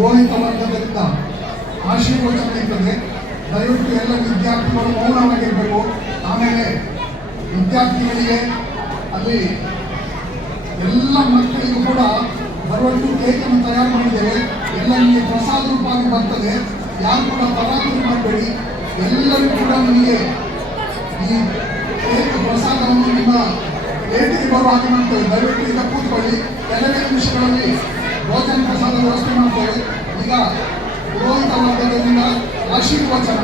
ಪುರೋಹಿತ ವರ್ಗದಿಂದ ಆಶೀರ್ವಚನ ಇರ್ತದೆ. ದಯವಿಟ್ಟು ಎಲ್ಲ ವಿದ್ಯಾರ್ಥಿಗಳು ಮೌನವಾಗಿರಬೇಕು. ಆಮೇಲೆ ವಿದ್ಯಾರ್ಥಿಗಳಿಗೆ ಅಲ್ಲಿ ಎಲ್ಲ ಮಕ್ಕಳಿಗೂ ಕೂಡ ಬರುವಷ್ಟು ಕೇಕನ್ನು ತಯಾರು ಮಾಡಿದ್ದೇವೆ. ಎಲ್ಲ ನಿಮಗೆ ಪ್ರಸಾದ ರೂಪವಾಗಿ ಬರ್ತದೆ. ಯಾರು ಕೂಡ ತರಾತುರಿ ಮಾಡಬೇಡಿ. ಎಲ್ಲರೂ ಕೂಡ ನಿಮಗೆ ಈ ಕೇಕ್ ಪ್ರಸಾದವನ್ನು ನಿಮ್ಮ ಪ್ಲೇಟಿಗೆ ಬರುವ ಹಾಗೆ ಮಾಡ್ತೇವೆ. ದಯವಿಟ್ಟು ಈಗ ಕೂತ್ಕೊಳ್ಳಿ. ಕೆಲವೇ ನಿಮಿಷಗಳಲ್ಲಿ ಭೋಜನ ಪ್ರಸಾದ ವ್ಯವಸ್ಥೆ ಮಾಡ್ತೇವೆ. ಈಗ ಪುರೋಹಿತ ವರ್ಗದಿಂದ ಆಶೀರ್ವಚನ.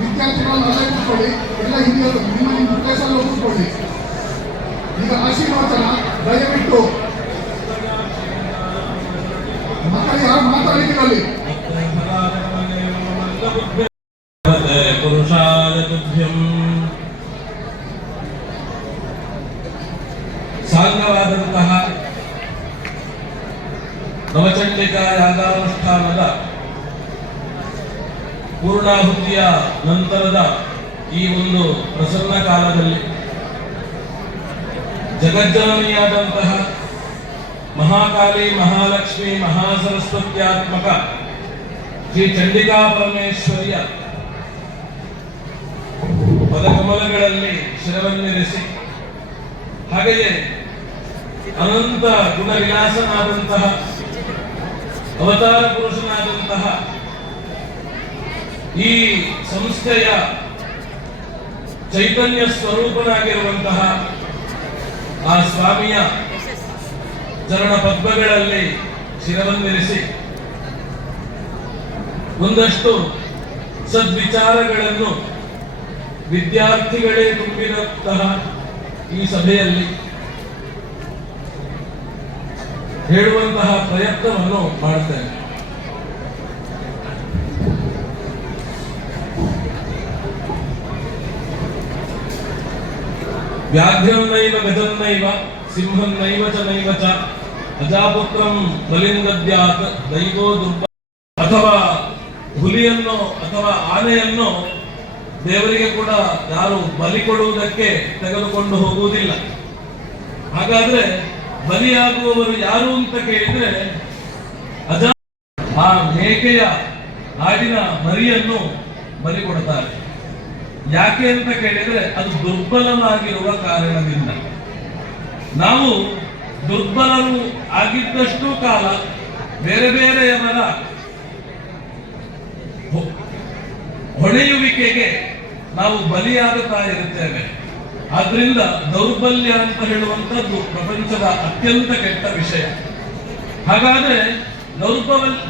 ವಿದ್ಯಾರ್ಥಿಗಳನ್ನು ಅಲ್ಲೇ ಕೂತ್ಕೊಳ್ಳಿ. ಎಲ್ಲ ಹಿರಿಯರು ನಿಮ್ಮ ಪ್ಲೇಸಲ್ಲಿ ಕೂತ್ಕೊಳ್ಳಿ. ಈಗ ಆಶೀರ್ವಚನ. ದಯವಿಟ್ಟು ಮಕ್ಕಳು ಯಾರು ಮಾತಾಡಿಕೊಳ್ಳಿ. ಸಾಂಗವಾದಂತಹ ನವಚಂಡಿಕಾ ಯಾಗಾನುಷ್ಠಾನದ ಪೂರ್ಣಾಹುತಿಯ ನಂತರದ ಈ ಒಂದು ಪ್ರಸನ್ನ ಕಾಲದಲ್ಲಿ ಜಗಜ್ಜನನಿಯಾದಂತಹ ಮಹಾಕಾಳಿ, ಮಹಾಲಕ್ಷ್ಮಿ, ಮಹಾಸರಸ್ವತ್ಯಾತ್ಮಕ ಶ್ರೀ ಚಂಡಿಕಾ ಪರಮೇಶ್ವರಿಯ ಪದಕಮಲಗಳಲ್ಲಿ ಶಿರವನ್ನಿರಿಸಿ, ಹಾಗೆಯೇ ಅನಂತ ಗುಣವಿಲಾಸನಾದಂತಹ ಅವತಾರ ಪುರುಷನಾದಂತಹ ಈ ಸಂಸ್ಥೆಯ ಚೈತನ್ಯ ಸ್ವರೂಪನಾಗಿರುವಂತಹ ಆ ಸ್ವಾಮಿಯ ಚರಣ ಪದ್ಮಗಳಲ್ಲಿ ಶಿರವನ್ನಿರಿಸಿ ಒಂದಷ್ಟು ಸದ್ವಿಚಾರಗಳನ್ನು ವಿದ್ಯಾರ್ಥಿಗಳೇ ತುಂಬಿದಂತಹ ಈ ಸಭೆಯಲ್ಲಿ ಹೇಳುವಂತಹ ಪ್ರಯತ್ನವನ್ನು ಮಾಡುತ್ತೇನೆ. ವ್ಯಾಘ್ರನ್ನೈವ ಗಜನ್ನೈವ ಸಿಂಹನ್ನೈವ ಚ ನೈವ ಚ ಅಜಾಪುತ್ರಂ ಬಲಿಂದದ್ಯಾತ್ ದೈವೋ ದುರ್ಬ. ಅಥವಾ ಹುಲಿಯನ್ನು ಅಥವಾ ಆನೆಯನ್ನು ದೇವರಿಗೆ ಕೂಡ ಯಾರು ಬಲಿ ಕೊಡುವುದಕ್ಕೆ ತೆಗೆದುಕೊಂಡು ಹೋಗುವುದಿಲ್ಲ. ಹಾಗಾದ್ರೆ ಬಲಿಯಾಗುವವರು ಯಾರು ಅಂತ ಕೇಳಿದ್ರೆ ಆ ಮೇಕೆಯ ಆಡಿನ ಮರಿಯನ್ನು ಬಲಿ ಕೊಡ್ತಾರೆ. ಯಾಕೆ ಅಂತ ಕೇಳಿದ್ರೆ ಅದು ದುರ್ಬಲನಾಗಿರುವ ಕಾರಣದಿಂದ. ನಾವು ದುರ್ಬಲರು ಆಗಿದ್ದಷ್ಟು ಕಾಲ ಬೇರೆ ಬೇರೆಯವರ ಹೊಳೆಯುವಿಕೆಗೆ ನಾವು ಬಲಿಯಾಗುತ್ತಾ ಇರುತ್ತೇವೆ. ಆದ್ರಿಂದ ದೌರ್ಬಲ್ಯ ಅಂತ ಹೇಳುವಂಥದ್ದು ಪ್ರಪಂಚದ ಅತ್ಯಂತ ಕೆಟ್ಟ ವಿಷಯ. ಹಾಗಾದ್ರೆ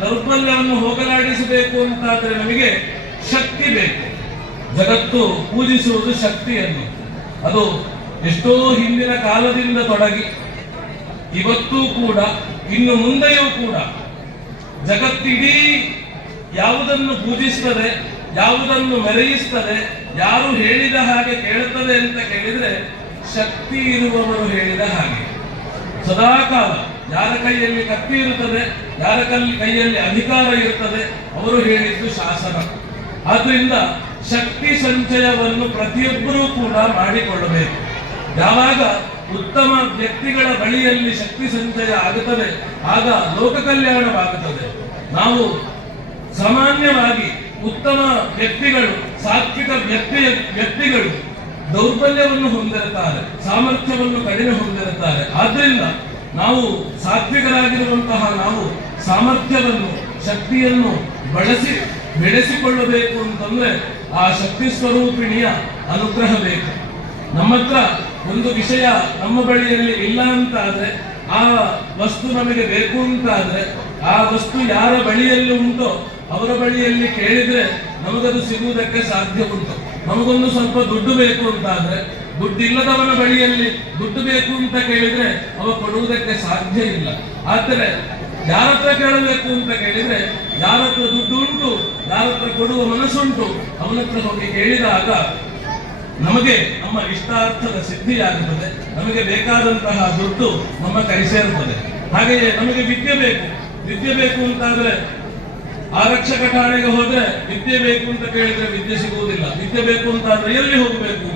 ದೌರ್ಬಲ್ಯವನ್ನು ಹೋಗಲಾಡಿಸಬೇಕು ಅಂತಾದ್ರೆ ನಮಗೆ ಶಕ್ತಿ ಬೇಕು. ಜಗತ್ತು ಪೂಜಿಸುವುದು ಶಕ್ತಿಯನ್ನು. ಅದು ಎಷ್ಟೋ ಹಿಂದಿನ ಕಾಲದಿಂದ ತೊಡಗಿ ಇವತ್ತೂ ಕೂಡ ಇನ್ನು ಮುಂದೆಯೂ ಕೂಡ ಜಗತ್ತಿಡೀ ಯಾವುದನ್ನು ಪೂಜಿಸ್ತದೆ, ಯಾವುದನ್ನು ಮೆರೆಯಿಸ್ತದೆ, ಯಾರು ಹೇಳಿದ ಹಾಗೆ ಕೇಳುತ್ತದೆ ಅಂತ ಕೇಳಿದ್ರೆ ಶಕ್ತಿ ಇರುವವರು ಹೇಳಿದ ಹಾಗೆ. ಸದಾಕಾಲ ಯಾರ ಕೈಯಲ್ಲಿ ಕತ್ತಿ ಇರುತ್ತದೆ, ಯಾರ ಕೈಯಲ್ಲಿ ಅಧಿಕಾರ ಇರುತ್ತದೆ, ಅವರು ಹೇಳಿದ್ದು ಶಾಸನ. ಆದ್ರಿಂದ ಶಕ್ತಿ ಸಂಚಯವನ್ನು ಪ್ರತಿಯೊಬ್ಬರೂ ಕೂಡ ಮಾಡಿಕೊಳ್ಳಬೇಕು. ಯಾವಾಗ ಉತ್ತಮ ವ್ಯಕ್ತಿಗಳ ಬಳಿಯಲ್ಲಿ ಶಕ್ತಿ ಸಂಚಯ ಆಗುತ್ತದೆ ಆಗ ಲೋಕ ಕಲ್ಯಾಣವಾಗುತ್ತದೆ. ನಾವು ಸಾಮಾನ್ಯವಾಗಿ ಉತ್ತಮ ವ್ಯಕ್ತಿಗಳು, ಸಾತ್ವಿಕ ವ್ಯಕ್ತಿಗಳು ದೌರ್ಬಲ್ಯವನ್ನು ಹೊಂದಿರುತ್ತಾರೆ, ಸಾಮರ್ಥ್ಯವನ್ನು ಕಡಿಮೆ ಹೊಂದಿರುತ್ತಾರೆ. ಆದ್ರಿಂದ ನಾವು ಸಾತ್ವಿಕರಾಗಿರುವಂತಹ ನಾವು ಸಾಮರ್ಥ್ಯವನ್ನು, ಶಕ್ತಿಯನ್ನು ಬೆಳೆಸಿಕೊಳ್ಳಬೇಕು ಅಂತಂದ್ರೆ ಆ ಶಕ್ತಿ ಸ್ವರೂಪಿಣಿಯ ಅನುಗ್ರಹ ಬೇಕು. ನಮ್ಮ ಹತ್ರ ಒಂದು ವಿಷಯ ನಮ್ಮ ಬಳಿಯಲ್ಲಿ ಇಲ್ಲ ಅಂತ ಆದ್ರೆ, ಆ ವಸ್ತು ನಮಗೆ ಬೇಕು ಅಂತ ಆದ್ರೆ, ಆ ವಸ್ತು ಯಾರ ಬಳಿಯಲ್ಲಿ ಉಂಟೋ ಅವರ ಬಳಿಯಲ್ಲಿ ಕೇಳಿದ್ರೆ ನಮಗದು ಸಿಗುವುದಕ್ಕೆ ಸಾಧ್ಯ ಉಂಟು. ನಮಗೊಂದು ಸ್ವಲ್ಪ ದುಡ್ಡು ಬೇಕು ಅಂತ ಆದ್ರೆ, ದುಡ್ಡಿಲ್ಲದವನ ಬಳಿಯಲ್ಲಿ ದುಡ್ಡು ಬೇಕು ಅಂತ ಕೇಳಿದ್ರೆ ಅವ ಕೊಡುವುದಕ್ಕೆ ಸಾಧ್ಯ ಇಲ್ಲ. ಆದರೆ ಯಾರ ಹತ್ರ ಕೇಳಬೇಕು ಅಂತ ಕೇಳಿದ್ರೆ, ಯಾರ ಹತ್ರ ದುಡ್ಡು ಉಂಟು, ಯಾರ ಹತ್ರ ಕೊಡುವ ಮನಸ್ಸುಂಟು, ಅವನ ಹತ್ರ ಹೋಗಿ ಕೇಳಿದಾಗ ನಮಗೆ ನಮ್ಮ ಇಷ್ಟಾರ್ಥದ ಸಿದ್ಧಿಯಾಗುತ್ತದೆ, ನಮಗೆ ಬೇಕಾದಂತಹ ದುಡ್ಡು ನಮ್ಮ ಕೈ ಸೇರುತ್ತದೆ. ಹಾಗೆಯೇ ನಮಗೆ ವಿದ್ಯೆ ಬೇಕು ಅಂತಾದ್ರೆ ಆರಕ್ಷಕ ಠಾಣೆಗೆ ಹೋದ್ರೆ ವಿದ್ಯೆ ಬೇಕು ಅಂತ ಕೇಳಿದ್ರೆ ವಿದ್ಯೆ ಸಿಗುವುದಿಲ್ಲ. ವಿದ್ಯೆ ಬೇಕು ಅಂತಾದ್ರೆ ಎಲ್ಲಿ ಹೋಗಬೇಕು?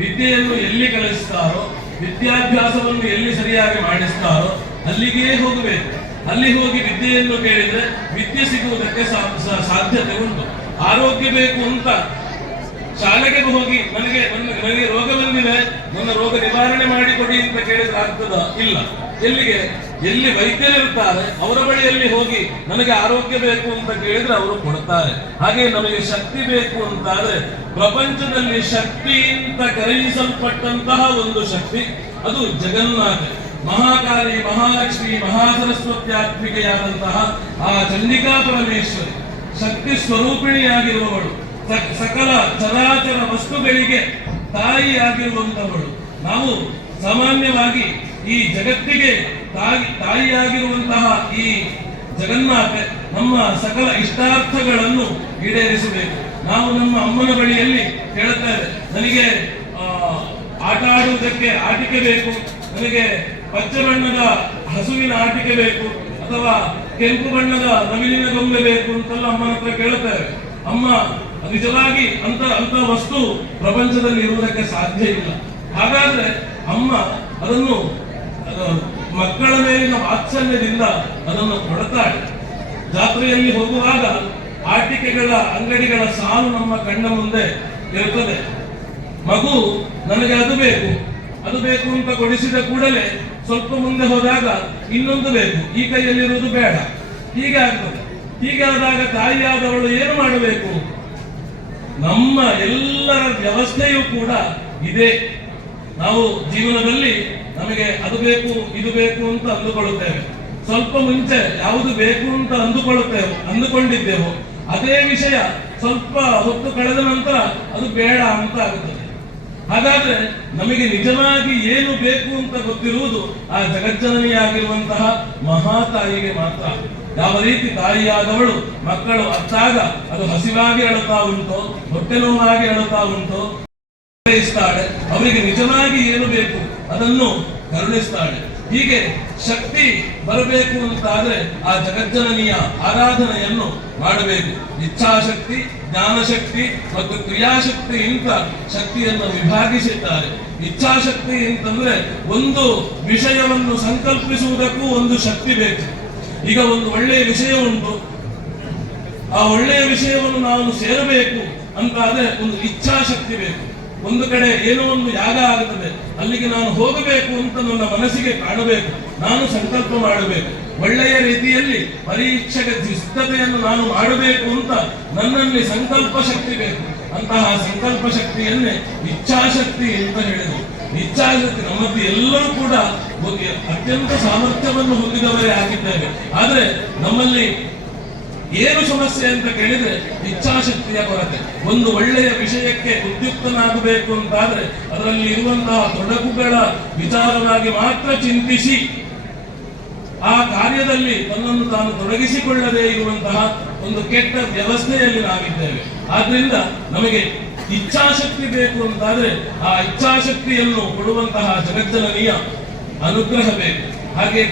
ವಿದ್ಯೆಯನ್ನು ಎಲ್ಲಿ ಕಲಿಸ್ತಾರೋ, ವಿದ್ಯಾಭ್ಯಾಸವನ್ನು ಎಲ್ಲಿ ಸರಿಯಾಗಿ ಮಾಡಿಸ್ತಾರೋ ಅಲ್ಲಿಗೇ ಹೋಗಬೇಕು. ಅಲ್ಲಿ ಹೋಗಿ ವಿದ್ಯೆಯನ್ನು ಕೇಳಿದ್ರೆ ವಿದ್ಯೆ ಸಿಗುವುದಕ್ಕೆ ಸಾಧ್ಯತೆ ಉಂಟು. ಆರೋಗ್ಯ ಬೇಕು ಅಂತ ಶಾಲೆಗೆ ಹೋಗಿ ನನಗೆ ರೋಗ ಬಂದಿದೆ, ನನ್ನ ರೋಗ ನಿವಾರಣೆ ಮಾಡಿಕೊಡಿ ಅಂತ ಕೇಳಿದ್ರೆ ಆಗ್ತದ? ಇಲ್ಲ. ಎಲ್ಲಿ ವೈದ್ಯರಿರ್ತಾರೆ ಅವರ ಬಳಿಯಲ್ಲಿ ಹೋಗಿ ನನಗೆ ಆರೋಗ್ಯ ಬೇಕು ಅಂತ ಕೇಳಿದ್ರೆ ಅವರು ಕೊಡ್ತಾರೆ. ಹಾಗೆ ನಮಗೆ ಶಕ್ತಿ ಬೇಕು ಅಂತಾದ್ರೆ ಪ್ರಪಂಚದಲ್ಲಿ ಶಕ್ತಿಯಿಂದ ಕರೆಯಿಸಲ್ಪಟ್ಟಂತಹ ಒಂದು ಶಕ್ತಿ ಅದು ಜಗನ್ಮಾತೆ, ಮಹಾಕಾಳಿ, ಮಹಾಲಕ್ಷ್ಮಿ, ಮಹಾಸರಸ್ವತ್ಯಾತ್ಮಿಕೆಯಾದಂತಹ ಆ ಚಂಡಿಕಾ ಪರಮೇಶ್ವರಿ, ಶಕ್ತಿ ಸ್ವರೂಪಿಣಿಯಾಗಿರುವವಳು, ಸಕಲ ಚರಾಚರ ವಸ್ತುಗಳಿಗೆ ತಾಯಿಯಾಗಿರುವಂತವಳು. ನಾವು ಸಾಮಾನ್ಯವಾಗಿ ಈ ಜಗತ್ತಿಗೆ ತಾಯಿಯಾಗಿರುವಂತಹ ಈ ಜಗನ್ಮಾತೆ ನಮ್ಮ ಸಕಲ ಇಷ್ಟಾರ್ಥಗಳನ್ನು ಈಡೇರಿಸಬೇಕು. ನಾವು ನಮ್ಮ ಅಮ್ಮನ ಬಳಿಯಲ್ಲಿ ಕೇಳುತ್ತೇವೆ, ನನಗೆ ಆಟ ಆಡುವುದಕ್ಕೆ ಆಟಿಕೆ ಬೇಕು, ನನಗೆ ಪಚ್ಚ ಬಣ್ಣದ ಹಸುವಿನ ಆಟಿಕೆ ಬೇಕು, ಅಥವಾ ಕೆಂಪು ಬಣ್ಣದ ನವಿಲಿನ ಗೊಂಬೆ ಬೇಕು ಅಂತೆಲ್ಲ ಅಮ್ಮನ ಹತ್ರ ಕೇಳುತ್ತೇವೆ. ಅಮ್ಮ ನಿಜವಾಗಿ ಅಂತ ವಸ್ತು ಪ್ರಪಂಚದಲ್ಲಿ ಇರುವುದಕ್ಕೆ ಸಾಧ್ಯ ಇಲ್ಲ. ಹಾಗಾದ್ರೆ ಅಮ್ಮ ಅದನ್ನು ಮಕ್ಕಳ ಮೇಲಿನ ವಾತ್ಸಲ್ಯದಿಂದ ಅದನ್ನು ಕೊಡ್ತಾಳೆ. ಜಾತ್ರೆಯಲ್ಲಿ ಹೋಗುವಾಗ ಆಟಿಕೆಗಳ ಅಂಗಡಿಗಳ ಸಾಲು ನಮ್ಮ ಕಣ್ಣ ಮುಂದೆ ಇರುತ್ತದೆ. ಮಗು ನನಗೆ ಅದು ಬೇಕು ಅಂತ ಕೊಡಿಸಿದ ಕೂಡಲೇ ಸ್ವಲ್ಪ ಮುಂದೆ ಹೋದಾಗ ಇನ್ನೊಂದು ಬೇಕು, ಈ ಕೈಯಲ್ಲಿರುವುದು ಬೇಡ, ಹೀಗೆ ಆಗ್ತದೆ. ಹೀಗಾದಾಗ ತಾಯಿಯಾದವಳು ಏನು ಮಾಡಬೇಕು? ನಮ್ಮ ಎಲ್ಲರ ವ್ಯವಸ್ಥೆಯೂ ಕೂಡ ಇದೆ. ನಾವು ಜೀವನದಲ್ಲಿ ನಮಗೆ ಅದು ಬೇಕು ಇದು ಬೇಕು ಅಂತ ಅಂದುಕೊಳ್ಳುತ್ತೇವೆ. ಸ್ವಲ್ಪ ಮುಂಚೆ ಯಾವುದು ಬೇಕು ಅಂತ ಅಂದುಕೊಂಡಿದ್ದೆವು, ಅದೇ ವಿಷಯ ಸ್ವಲ್ಪ ಹೊತ್ತು ಕಳೆದ ನಂತರ ಅದು ಬೇಡ ಅಂತ ಆಗುತ್ತದೆ. ಹಾಗಾದ್ರೆ ನಮಗೆ ನಿಜವಾಗಿ ಏನು ಬೇಕು ಅಂತ ಗೊತ್ತಿರುವುದು ಆ ಜಗಜ್ಜನನಿಯಾಗಿರುವಂತಹ ಮಹಾತಾಯಿಗೆ ಮಾತ್ರ. ಯಾವ ರೀತಿ ತಾಯಿಯಾದವಳು ಮಕ್ಕಳು ಅತ್ತಾಗ ಅದು ಹಸಿವಾಗಿ ಅಳುತ್ತಾ ಉಂಟೋ, ಹೊಟ್ಟೆ ನೋವಾಗಿ ಅಳುತ್ತಾ ಉಂಟೋ ಕರುಣಿಸ್ತಾಳೆ. ಅವರಿಗೆ ನಿಜವಾಗಿ ಏನು ಬೇಕು ಅದನ್ನು ಕರುಣಿಸ್ತಾಳೆ. ಹೀಗೆ ಶಕ್ತಿ ಬರಬೇಕು ಅಂತಾದ್ರೆ ಆ ಜಗಜ್ಜನನಿಯ ಆರಾಧನೆಯನ್ನು ಮಾಡಬೇಕು. ಇಚ್ಛಾಶಕ್ತಿ, ಜ್ಞಾನಶಕ್ತಿ ಮತ್ತು ಕ್ರಿಯಾಶಕ್ತಿ ಅಂತ ಶಕ್ತಿಯನ್ನು ವಿಭಾಗಿಸಿದ್ದಾರೆ. ಇಚ್ಛಾಶಕ್ತಿ ಅಂತಂದ್ರೆ ಒಂದು ವಿಷಯವನ್ನು ಸಂಕಲ್ಪಿಸುವುದಕ್ಕೂ ಒಂದು ಶಕ್ತಿ ಬೇಕು. ಈಗ ಒಂದು ಒಳ್ಳೆಯ ವಿಷಯ ಉಂಟು, ಆ ಒಳ್ಳೆಯ ವಿಷಯವನ್ನು ನಾವು ಸೇರಬೇಕು ಅಂತಾದ್ರೆ ಒಂದು ಇಚ್ಛಾಶಕ್ತಿ ಬೇಕು. ಒಂದು ಕಡೆ ಏನೋ ಒಂದು ಯಾಗ ಆಗುತ್ತದೆ, ಅಲ್ಲಿಗೆ ನಾನು ಹೋಗಬೇಕು ಅಂತ ನನ್ನ ಮನಸ್ಸಿಗೆ ಕಾಣಬೇಕು, ನಾನು ಸಂಕಲ್ಪ ಮಾಡಬೇಕು. ಒಳ್ಳೆಯ ರೀತಿಯಲ್ಲಿ ಪರೀಕ್ಷೆಗೆ ಸಿದ್ಧತೆಯನ್ನು ನಾನು ಮಾಡಬೇಕು ಅಂತ ನನ್ನಲ್ಲಿ ಸಂಕಲ್ಪ ಶಕ್ತಿ ಬೇಕು. ಅಂತಹ ಸಂಕಲ್ಪ ಶಕ್ತಿಯನ್ನೇ ಇಚ್ಛಾಶಕ್ತಿ ಅಂತ ಹೇಳಿದರು. ಇಚ್ಛಾಶಕ್ತಿ ನಮ್ಮದು ಎಲ್ಲರೂ ಕೂಡ ಅತ್ಯಂತ ಸಾಮರ್ಥ್ಯವನ್ನು ಹೊಂದಿದವರೇ ಆಗಿದ್ದೇವೆ. ಆದ್ರೆ ನಮ್ಮಲ್ಲಿ ಏನು ಸಮಸ್ಯೆ ಅಂತ ಕೇಳಿದ್ರೆ ಇಚ್ಛಾಶಕ್ತಿಯ ಕೊರತೆ. ಒಂದು ಒಳ್ಳೆಯ ವಿಷಯಕ್ಕೆ ಉದ್ಯುಕ್ತನಾಗಬೇಕು ಅಂತಾದ್ರೆ ಅದರಲ್ಲಿ ಇರುವಂತಹ ತೊಡಕುಗಳ ವಿಚಾರವಾಗಿ ಮಾತ್ರ ಚಿಂತಿಸಿ ಆ ಕಾರ್ಯದಲ್ಲಿ ತನ್ನನ್ನು ತಾನು ತೊಡಗಿಸಿಕೊಳ್ಳದೇ ಇರುವಂತಹ ಒಂದು ಕೆಟ್ಟ ವ್ಯವಸ್ಥೆಯಲ್ಲಿ ನಾವಿದ್ದೇವೆ. ಆದ್ರಿಂದ ನಮಗೆ ಇಚ್ಛಾಶಕ್ತಿ ಬೇಕು ಅಂತಾದ್ರೆ ಆ ಇಚ್ಛಾಶಕ್ತಿಯನ್ನು ಕೊಡುವಂತಹ ಜಗಜ್ಜನನಿಯ ಅನುಗ್ರಹ ಬೇಕು. ಹಾಗೆ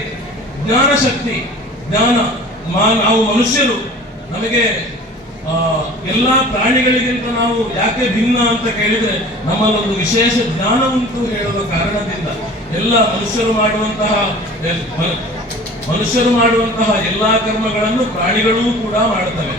ಜ್ಞಾನಶಕ್ತಿ, ನಾವು ಮನುಷ್ಯರು, ನಮಗೆ ಎಲ್ಲಾ ಪ್ರಾಣಿಗಳಿಗಿಂತ ನಾವು ಯಾಕೆ ಭಿನ್ನ ಅಂತ ಕೇಳಿದ್ರೆ ನಮ್ಮಲ್ಲೊಂದು ವಿಶೇಷ ಜ್ಞಾನ ಉಂಟು ಹೇಳುವ ಕಾರಣದಿಂದ. ಎಲ್ಲ ಮನುಷ್ಯರು ಮಾಡುವಂತಹ ಎಲ್ಲಾ ಕರ್ಮಗಳನ್ನು ಪ್ರಾಣಿಗಳೂ ಕೂಡ ಮಾಡುತ್ತವೆ.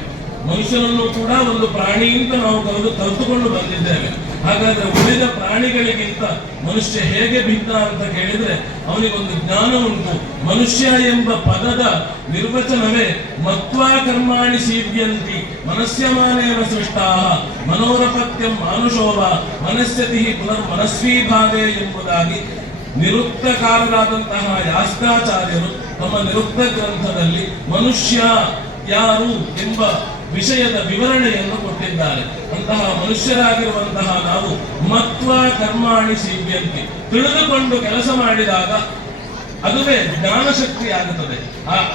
ಮನುಷ್ಯನನ್ನು ಕೂಡ ಒಂದು ಪ್ರಾಣಿಯಿಂದ ನಾವು ಕಲಿತುಕೊಂಡು ಬಂದಿದ್ದೇವೆ. ಹಾಗಾದ್ರೆ ಉಳಿದ ಪ್ರಾಣಿಗಳಿಗಿಂತ ಮನುಷ್ಯ ಹೇಗೆ ಭಿನ್ನ ಅಂತ ಕೇಳಿದ್ರೆ ಅವನಿಗೊಂದು ಜ್ಞಾನ ಉಂಟು. ಮನುಷ್ಯ ಎಂಬ ಪದದ ನಿರ್ವಚನವೇ ಮತ್ವಾ ಕರ್ಮಾಣಿ ಸೀವ್ಯಂತಿ ಮನಸ್ಯಮಾನೇನ ಸೃಷ್ಟಾಃ ಮನೋರಪತ್ಯಂ ಮಾನುಷೋವ ಮನಸ್ಯತಿ ಪುನರ್ಮನಸ್ವೀ ಭಾವೆ ಎಂಬುದಾಗಿ ನಿರುಕ್ತಕಾರರಾದಂತಹ ಯಾಸ್ಕಾಚಾರ್ಯರು ತಮ್ಮ ನಿರುಕ್ತ ಗ್ರಂಥದಲ್ಲಿ ಮನುಷ್ಯ ಯಾರು ಎಂಬ ವಿಷಯದ ವಿವರಣೆಯನ್ನು ಕೊಟ್ಟಿದ್ದಾರೆ. ಅಂತಹ ಮನುಷ್ಯರಾಗಿರುವಂತಹ ನಾವು ಮತ್ವ ಕರ್ಮಾಣಿ ಸೀವ್ಯಂತಿ, ತಿಳಿದುಕೊಂಡು ಕೆಲಸ ಮಾಡಿದಾಗ ಅದುವೇ ಜ್ಞಾನಶಕ್ತಿ ಆಗುತ್ತದೆ.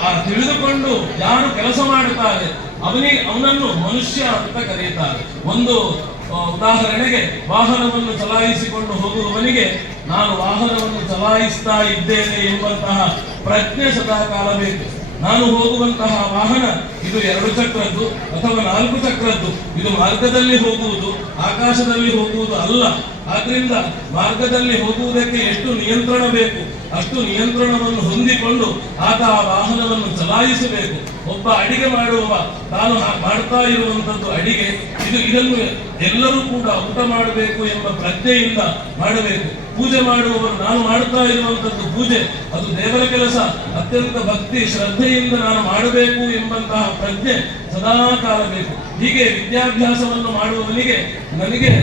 ಆ ತಿಳಿದುಕೊಂಡು ಯಾರು ಕೆಲಸ ಮಾಡುತ್ತಾರೆ ಅವನನ್ನು ಮನುಷ್ಯ ಅಂತ ಕರೆಯುತ್ತಾರೆ. ಒಂದು ಉದಾಹರಣೆಗೆ, ವಾಹನವನ್ನು ಚಲಾಯಿಸಿಕೊಂಡು ಹೋಗುವವನಿಗೆ ನಾನು ವಾಹನವನ್ನು ಚಲಾಯಿಸ್ತಾ ಇದ್ದೇನೆ ಎಂಬಂತಹ ಪ್ರಜ್ಞೆ ಸದಾಕಾಲ ಬೇಕು. ನಾನು ಹೋಗುವಂತಹ ವಾಹನ ಇದು 2 ಚಕ್ರದ್ದು ಅಥವಾ 4 ಚಕ್ರದ್ದು, ಇದು ಮಾರ್ಗದಲ್ಲಿ ಹೋಗುವುದು, ಆಕಾಶದಲ್ಲಿ ಹೋಗುವುದು ಅಲ್ಲ. ಆದ್ರಿಂದ ಮಾರ್ಗದಲ್ಲಿ ಹೋಗುವುದಕ್ಕೆ ಎಷ್ಟು ನಿಯಂತ್ರಣ ಬೇಕು ಅಷ್ಟು ನಿಯಂತ್ರಣವನ್ನು ಹೊಂದಿಕೊಂಡು ಆತ ಆ ವಾಹನವನ್ನು ಚಲಾಯಿಸಬೇಕು. ಒಬ್ಬ ಅಡಿಗೆ ಮಾಡುವವ ತಾನು ಮಾಡ್ತಾ ಇರುವಂತದ್ದು ಅಡಿಗೆ, ಇದನ್ನು ಎಲ್ಲರೂ ಕೂಡ ಊಟ ಮಾಡಬೇಕು ಎಂಬ ಪ್ರಜ್ಞೆಯಿಂದ ಮಾಡಬೇಕು. ಪೂಜೆ ಮಾಡುವವರು ನಾನು ಮಾಡ್ತಾ ಇರುವಂತದ್ದು ಪೂಜೆ, ಅದು ದೇವರ ಕೆಲಸ, ಅತ್ಯಂತ ಭಕ್ತಿ ಶ್ರದ್ಧೆಯಿಂದ ನಾನು ಮಾಡಬೇಕು ಎಂಬಂತಹ ಪ್ರಜ್ಞೆ ಸದಾ ಕಾಲ ಬೇಕು. ಹೀಗೆ ವಿದ್ಯಾಭ್ಯಾಸವನ್ನು ಮಾಡುವವನಿಗೆ ನನಗೆ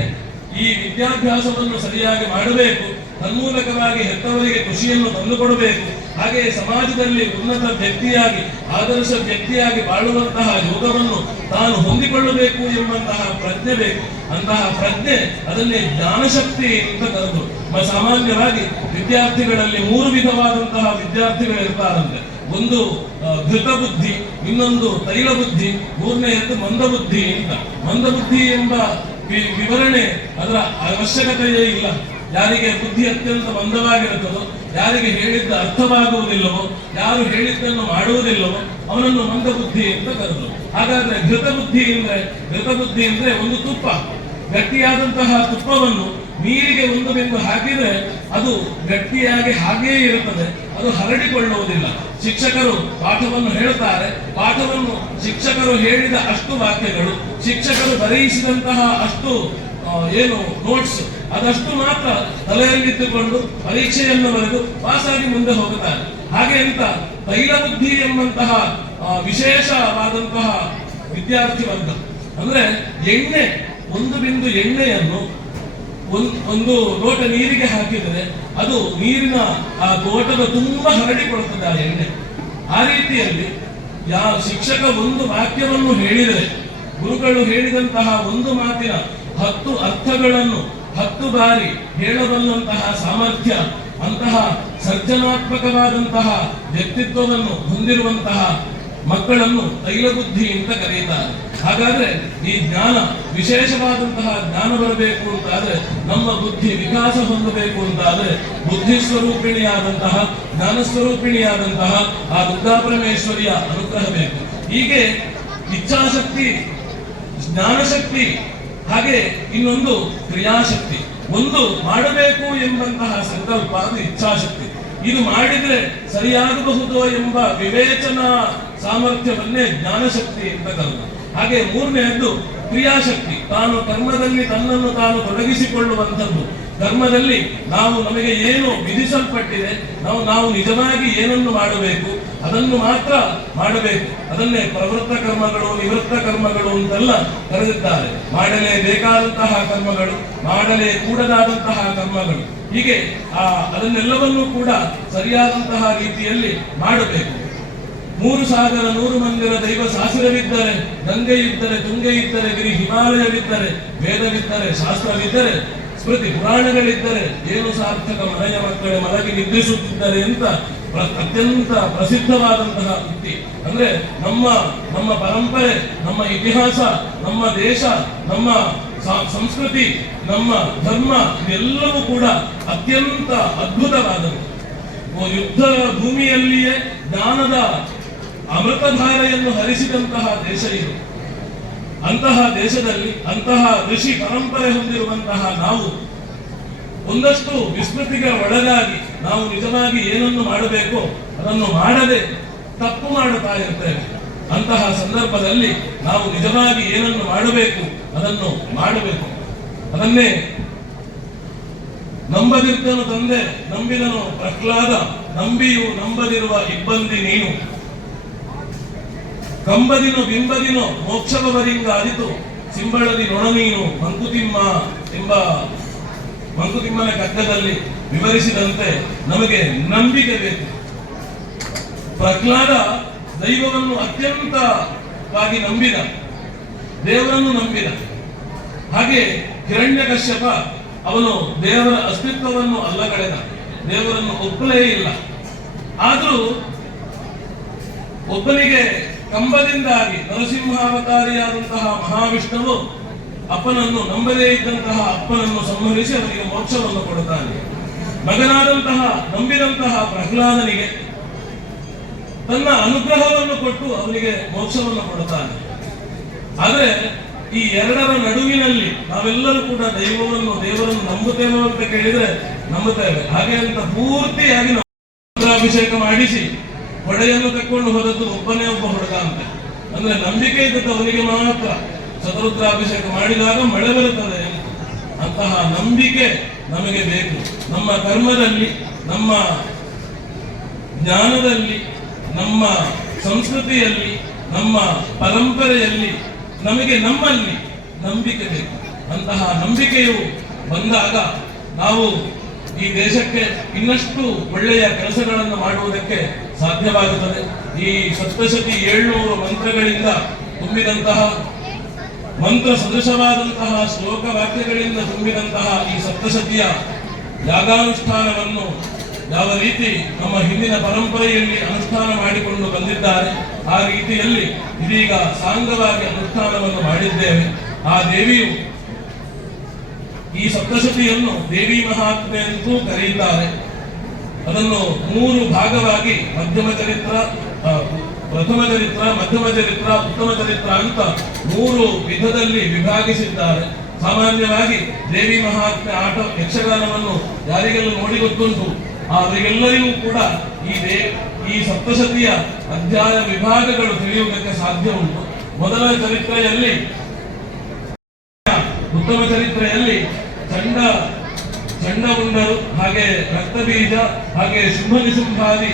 ಈ ವಿದ್ಯಾಭ್ಯಾಸವನ್ನು ಸರಿಯಾಗಿ ಮಾಡಬೇಕು, ತನ್ಮೂಲಕವಾಗಿ ಹೆತ್ತವರಿಗೆ ಖುಷಿಯನ್ನು ತಂದುಕೊಡಬೇಕು, ಹಾಗೆ ಸಮಾಜದಲ್ಲಿ ಉನ್ನತ ವ್ಯಕ್ತಿಯಾಗಿ ಆದರ್ಶ ವ್ಯಕ್ತಿಯಾಗಿ ಬಾಳುವಂತಹ ಯೋಗವನ್ನು ತಾನು ಹೊಂದಿಕೊಳ್ಳಬೇಕು ಎಂಬಂತಹ ಪ್ರಜ್ಞೆ ಬೇಕು. ಅಂತಹ ಪ್ರಜ್ಞೆ ಅದನ್ನೇ ಜ್ಞಾನಶಕ್ತಿ ಅಂತ ಕರೆದು. ಸಾಮಾನ್ಯವಾಗಿ ವಿದ್ಯಾರ್ಥಿಗಳಲ್ಲಿ 3 ವಿಧವಾದಂತಹ ವಿದ್ಯಾರ್ಥಿಗಳು ಇರ್ತಾರಂತೆ. ಒಂದು ಘೃತ ಬುದ್ಧಿ, ಇನ್ನೊಂದು ತೈಲ ಬುದ್ಧಿ, ಮೂರನೆಯದ್ದು ಮಂದಬುದ್ಧಿ ಅಂತ. ಮಂದಬುದ್ಧಿ ಎಂಬ ವಿವರಣೆ ಅದರ ಅವಶ್ಯಕತೆಯೇ ಇಲ್ಲ. ಯಾರಿಗೆ ಬುದ್ಧಿ ಅತ್ಯಂತ ಮಂದವಾಗಿರುತ್ತದೋ, ಯಾರಿಗೆ ಹೇಳಿದ್ದ ಅರ್ಥವಾಗುವುದಿಲ್ಲವೋ, ಯಾರು ಹೇಳಿದ್ದನ್ನು ಮಾಡುವುದಿಲ್ಲವೋ ಅವನನ್ನು ಮಂದಬುದ್ಧಿ ಅಂತ ಕರೆದರು. ಹಾಗಾದ್ರೆ ಘೃತ ಬುದ್ಧಿ ಅಂದ್ರೆ ಒಂದು ತುಪ್ಪ, ಗಟ್ಟಿಯಾದಂತಹ ತುಪ್ಪವನ್ನು ನೀರಿಗೆ ಒಂದು ಬಿಂದು ಹಾಕಿದ್ರೆ ಅದು ಗಟ್ಟಿಯಾಗಿ ಹಾಗೆಯೇ ಇರುತ್ತದೆ, ಅದು ಹರಡಿಕೊಳ್ಳುವುದಿಲ್ಲ. ಶಿಕ್ಷಕರು ಪಾಠವನ್ನು ಹೇಳುತ್ತಾರೆ, ಪಾಠವನ್ನು ಶಿಕ್ಷಕರು ಹೇಳಿದ ಅಷ್ಟು ವಾಕ್ಯಗಳು, ಶಿಕ್ಷಕರು ಬರೆಯಿಸಿದಂತಹ ಅಷ್ಟು ನೋಟ್ಸ್ ಅದಷ್ಟು ಮಾತ್ರ ತಲೆಯಲ್ಲಿಟ್ಟುಕೊಂಡು ಪರೀಕ್ಷೆಯನ್ನು ಬರೆದು ಪಾಸಾಗಿ ಮುಂದೆ ಹೋಗುತ್ತಾರೆ. ಹಾಗೆ ಅಂತ ತೈಲ ಬುದ್ಧಿ ಎಂಬಂತಹ ವಿಶೇಷವಾದಂತಹ ವಿದ್ಯಾರ್ಥಿ ವರ್ಗ ಅಂದ್ರೆ ಎಣ್ಣೆ, ಒಂದು ಬಿಂದು ಎಣ್ಣೆಯನ್ನು ಒಂದು ಲೋಟ ನೀರಿಗೆ ಹಾಕಿದರೆ ಅದು ನೀರಿನ ಆ ಲೋಟದ ತುಂಬಾ ಹರಡಿಕೊಳ್ಳುತ್ತದೆ ಆ ಎಣ್ಣೆ. ಆ ರೀತಿಯಲ್ಲಿ ಶಿಕ್ಷಕ ಒಂದು ವಾಕ್ಯವನ್ನು ಹೇಳಿದರೆ, ಗುರುಗಳು ಹೇಳಿದಂತಹ ಒಂದು ಮಾತಿನ 10 ಅರ್ಥಗಳನ್ನು 10 ಬಾರಿ ಹೇಳಬಲ್ಲಂತಹ ಸಾಮರ್ಥ್ಯ, ಅಂತಹ ಸರ್ಜನಾತ್ಮಕವಾದಂತಹ ವ್ಯಕ್ತಿತ್ವವನ್ನು ಹೊಂದಿರುವಂತಹ ಮಕ್ಕಳನ್ನು ತೈಲ ಬುದ್ಧಿ ಅಂತ ಕರೆಯುತ್ತಾರೆ. ಹಾಗಾದ್ರೆ ಈ ಜ್ಞಾನ, ವಿಶೇಷವಾದಂತಹ ಜ್ಞಾನ ಬರಬೇಕು ಅಂತಾದ್ರೆ, ನಮ್ಮ ಬುದ್ಧಿ ವಿಕಾಸ ಹೊಂದಬೇಕು ಅಂತಾದ್ರೆ ಬುದ್ಧಿ ಸ್ವರೂಪಿಣಿಯಾದಂತಹ ಜ್ಞಾನ ಸ್ವರೂಪಿಣಿಯಾದಂತಹ ಆ ದುರ್ಗಾಪರಮೇಶ್ವರಿಯ ಅನುಗ್ರಹ ಬೇಕು. ಹೀಗೆ ಇಚ್ಛಾಶಕ್ತಿ, ಜ್ಞಾನಶಕ್ತಿ, ಹಾಗೆ ಇನ್ನೊಂದು ಕ್ರಿಯಾಶಕ್ತಿ. ಒಂದು ಮಾಡಬೇಕು ಎಂಬಂತಹ ಸಂಕಲ್ಪ ಅದು ಇಚ್ಛಾಶಕ್ತಿ. ಇದು ಮಾಡಿದ್ರೆ ಸರಿಯಾಗಬಹುದೋ ಎಂಬ ವಿವೇಚನಾ ಸಾಮರ್ಥ್ಯವನ್ನೇ ಜ್ಞಾನಶಕ್ತಿ ಅಂತ ಕರೆದು. ಹಾಗೆ ಮೂರನೆಯದ್ದು ಕ್ರಿಯಾಶಕ್ತಿ, ತಾನು ಕರ್ಮದಲ್ಲಿ ತನ್ನನ್ನು ತಾನು ತೊಡಗಿಸಿಕೊಳ್ಳುವಂಥದ್ದು. ಕರ್ಮದಲ್ಲಿ ನಮಗೆ ಏನು ವಿಧಿಸಲ್ಪಟ್ಟಿದೆ, ನಾವು ನಿಜವಾಗಿ ಏನನ್ನು ಮಾಡಬೇಕು ಅದನ್ನು ಮಾತ್ರ ಮಾಡಬೇಕು. ಅದನ್ನೇ ಪ್ರವೃತ್ತ ಕರ್ಮಗಳು, ನಿವೃತ್ತ ಕರ್ಮಗಳು ಅಂತೆಲ್ಲ ಕರೆದಿದ್ದಾರೆ. ಮಾಡಲೇಬೇಕಾದಂತಹ ಕರ್ಮಗಳು, ಮಾಡಲೇ ಕೂಡದಾದಂತಹ ಕರ್ಮಗಳು, ಹೀಗೆ ಅದನ್ನೆಲ್ಲವನ್ನೂ ಕೂಡ ಸರಿಯಾದಂತಹ ರೀತಿಯಲ್ಲಿ ಮಾಡಬೇಕು. 3 ಸಾಗರ 100 ಮಂದಿರ ದೈವ ಶಾಸ್ತ್ರವಿದ್ದರೆ, ಗಂಗೆಯಿದ್ದರೆ, ತುಂಗೆಯಿದ್ದರೆ, ಗಿರಿ ಹಿಮಾಲಯವಿದ್ದರೆ, ವೇದವಿದ್ದರೆ, ಶಾಸ್ತ್ರವಿದ್ದರೆ, ಸ್ಮೃತಿ ಪುರಾಣಗಳಿದ್ದರೆ ಏನು ಸಾರ್ಥಕ ಮನೆಯ ಮಕ್ಕಳೇ ಮಲಗಿ ನಿದ್ರಿಸುತ್ತಿದ್ದಾರೆ ಅಂತ ಅತ್ಯಂತ ಪ್ರಸಿದ್ಧವಾದಂತಹ ಉಕ್ತಿ. ಅಂದ್ರೆ ನಮ್ಮ ಪರಂಪರೆ, ನಮ್ಮ ಇತಿಹಾಸ, ನಮ್ಮ ದೇಶ, ನಮ್ಮ ಸಂಸ್ಕೃತಿ, ನಮ್ಮ ಧರ್ಮ ಇದೆಲ್ಲವೂ ಕೂಡ ಅತ್ಯಂತ ಅದ್ಭುತವಾದದ್ದು. ಯುದ್ಧ ಭೂಮಿಯಲ್ಲಿಯೇ ಜ್ಞಾನದ ಅಮೃತಧಾರೆಯನ್ನು ಹರಿಸಿದಂತಹ ದೇಶ ಇದು. ಅಂತಹ ದೇಶದಲ್ಲಿ ಅಂತಹ ಋಷಿ ಪರಂಪರೆ ಹೊಂದಿರುವಂತಹ ನಾವು ಒಂದಷ್ಟು ವಿಸ್ಮೃತಿಗೆ ಒಳಗಾಗಿ ನಾವು ನಿಜವಾಗಿ ಏನನ್ನು ಮಾಡಬೇಕೋ ಅದನ್ನು ಮಾಡದೆ ತಪ್ಪು ಮಾಡುತ್ತಾ ಇರ್ತೇವೆ. ಅಂತಹ ಸಂದರ್ಭದಲ್ಲಿ ನಾವು ನಿಜವಾಗಿ ಏನನ್ನು ಮಾಡಬೇಕು ಅದನ್ನು ಮಾಡಬೇಕು. ಅದನ್ನೇ ನಂಬದಿದ್ದನು ತಂದೆ, ನಂಬಿದನು ಪ್ರಹ್ಲಾದ, ನಂಬಿಯು ನಂಬದಿರುವ ಇಬ್ಬಂದಿ ನೀನು, ಕಂಬದಿನೋ ಬಿಂಬದಿನೋ ಮೋಕ್ಷವರಿಂಗಾದಿತು, ಸಿಂಬಳದಿ ನೊಣ ನೀನು ಮಂಕುತಿಮ್ಮ ಎಂಬ ಮಂಕುತಿಮ್ಮನ ಕಗ್ಗದಲ್ಲಿ ವಿವರಿಸಿದಂತೆ ನಮಗೆ ನಂಬಿಕೆ ಬೇಕು. ಪ್ರಹ್ಲಾದ ದೈವವನ್ನು ಅತ್ಯಂತವಾಗಿ ನಂಬಿದ, ದೇವರನ್ನು ನಂಬಿದ. ಹಾಗೆ ಹಿರಣ್ಯಕಶ್ಯಪ ಅವನು ದೇವರ ಅಸ್ತಿತ್ವವನ್ನು ಅಲ್ಲಗಳೆದ, ದೇವರನ್ನು ಒಪ್ಪಲೇ ಇಲ್ಲ. ಆದರೂ ಒಬ್ಬನಿಗೆ ಕಂಬದಿಂದಾಗಿ ನರಸಿಂಹಾವತಾರಿಯಾದಂತಹ ಮಹಾವಿಷ್ಣುವು ಅಪ್ಪನನ್ನು ನಂಬದೇ ಇದ್ದಂತಹ ಅಪ್ಪನನ್ನು ಸಂಹರಿಸಿ ಅವನಿಗೆ ಮೋಕ್ಷವನ್ನು ಕೊಡುತ್ತಾನೆ. ಮಗನಾದಂತಹ ನಂಬಿದಂತಹ ಪ್ರಹ್ಲಾದನಿಗೆ ತನ್ನ ಅನುಗ್ರಹವನ್ನು ಕೊಟ್ಟು ಅವನಿಗೆ ಮೋಕ್ಷವನ್ನು ಕೊಡುತ್ತಾನೆ. ಆದರೆ ಈ ಎರಡರ ನಡುವಿನಲ್ಲಿ ನಾವೆಲ್ಲರೂ ಕೂಡ ದೇವರನ್ನು ನಂಬುತ್ತೇವೆ ಅಂತ ಕೇಳಿದ್ರೆ ನಂಬುತ್ತೇವೆ. ಹಾಗೆ ಅಂತ ಪೂರ್ತಿಯಾಗಿ ರುದ್ರಾಭಿಷೇಕ ಮಾಡಿಸಿ ಹೊಡೆಯನ್ನು ತಕ್ಕೊಂಡು ಹೋದದ್ದು ಒಬ್ಬನೇ ಒಬ್ಬ ಹುಡುಗ ಅಂತ. ಅಂದ್ರೆ ನಂಬಿಕೆ ಇದ್ದದ್ದು ಅವನಿಗೆ ಮಾತ್ರ ಶತರುದ್ರಾಭಿಷೇಕ ಮಾಡಿದಾಗ ಮಳೆ ಬರುತ್ತದೆ. ಅಂತಹ ನಂಬಿಕೆ ನಮಗೆ ಬೇಕು. ನಮ್ಮ ಕರ್ಮದಲ್ಲಿ, ನಮ್ಮ ಜ್ಞಾನದಲ್ಲಿ, ನಮ್ಮ ಸಂಸ್ಕೃತಿಯಲ್ಲಿ, ನಮ್ಮ ಪರಂಪರೆಯಲ್ಲಿ ನಮಗೆ ನಮ್ಮಲ್ಲಿ ನಂಬಿಕೆ ಬೇಕು. ಅಂತಹ ನಂಬಿಕೆಯು ಬಂದಾಗ ನಾವು ಈ ದೇಶಕ್ಕೆ ಇನ್ನಷ್ಟು ಒಳ್ಳೆಯ ಕೆಲಸಗಳನ್ನು ಮಾಡುವುದಕ್ಕೆ ಸಾಧ್ಯವಾಗುತ್ತದೆ. ಈ ಸಪ್ತಶತಿ 700 ಮಂತ್ರಗಳಿಂದ ತುಂಬಿದಂತಹ, ಮಂತ್ರ ಸದೃಶವಾದಂತಹ ಶ್ಲೋಕ ವಾಕ್ಯಗಳಿಂದ ತುಂಬಿದಂತಹ ಈ ಸಪ್ತಶತಿಯ ಯಾಗಾನುಷ್ಠಾನವನ್ನು ಯಾವ ರೀತಿ ನಮ್ಮ ಹಿಂದಿನ ಪರಂಪರೆಯಲ್ಲಿ ಅನುಷ್ಠಾನ ಮಾಡಿಕೊಂಡು ಬಂದಿದ್ದಾರೆ, ಆ ರೀತಿಯಲ್ಲಿ ಇದೀಗ ಸಾಂಗವಾಗಿ ಅನುಷ್ಠಾನವನ್ನು ಮಾಡಿದ್ದೇವೆ. ಆ ದೇವಿಯು ಈ ಸಪ್ತಶತಿಯನ್ನು ದೇವಿ ಮಹಾತ್ಮೆ ಅಂತೂ ಕರೆಯುತ್ತಾರೆ. ಅದನ್ನು 3 ಭಾಗವಾಗಿ ಮಧ್ಯಮ ಚರಿತ್ರ, ಪ್ರಥಮ ಚರಿತ್ರ, ಮಧ್ಯಮ ಚರಿತ್ರ, ಉತ್ತಮ ಚರಿತ್ರ ಅಂತ 3 ವಿಧದಲ್ಲಿ ವಿಭಾಗಿಸಿದ್ದಾರೆ. ಸಾಮಾನ್ಯವಾಗಿ ದೇವಿ ಮಹಾತ್ಮೆ ಆಟ ಯಕ್ಷಗಾನವನ್ನು ಯಾರಿಗೆಲ್ಲ ನೋಡಿ ಗೊತ್ತುಂಟು ಅವರಿಗೆಲ್ಲರಿಗೂ ಕೂಡ ಈ ಸಪ್ತಶತಿಯ ಅಧ್ಯಾಯ ವಿಭಾಗಗಳು ತಿಳಿಯುವುದಕ್ಕೆ ಸಾಧ್ಯ ಉಂಟು. ಮೊದಲ ಚರಿತ್ರೆಯಲ್ಲಿ, ಉತ್ತಮ ಚರಿತ್ರೆಯಲ್ಲಿ ಚಂಡ ಉಂಡರು, ಹಾಗೆ ರಕ್ತಬೀಜ, ಹಾಗೆ ಶುಂಭ ನಿಶುಂಭಾದಿ